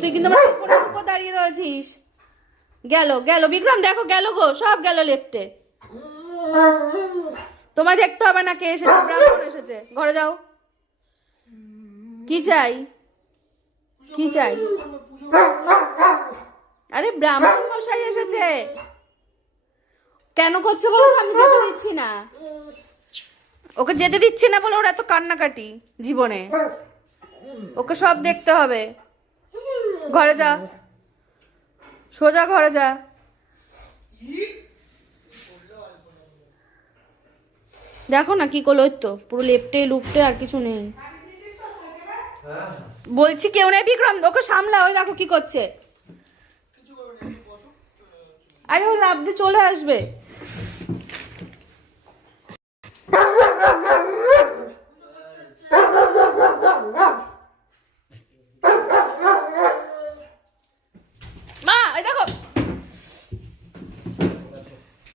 তুই কিন্তু আমার উপর দাঁড়িয়ে রয়েছিস। গেল গেল বিক্রম, দেখো গেল গো, সব গেল লেফটে। তোমায় দেখতে হবে না কে এসেছে, ব্রাহ্মণ এসেছে। ঘরে যাও। কি চাই, কি চাই? আরে ব্রাহ্মণ মশাই এসেছে। কেন করছে বলো? আমি যেতে দিচ্ছি না, ওকে যেতে দিচ্ছি না বলে ওর এত কান্নাকাটি জীবনে। ওকে সব দেখতে হবে। ঘরে যা, সোজা ঘরে যা। দেখো না কি করলো, ওই তো পুরো লেপটে লুপটে, আর কিছু নেই। বলছি কেউ নেই বিক্রম, ওকে সামলা। ওই দেখো কি করছে। আরে ও লাফ দিয়ে চলে আসবে। মা ওই দেখো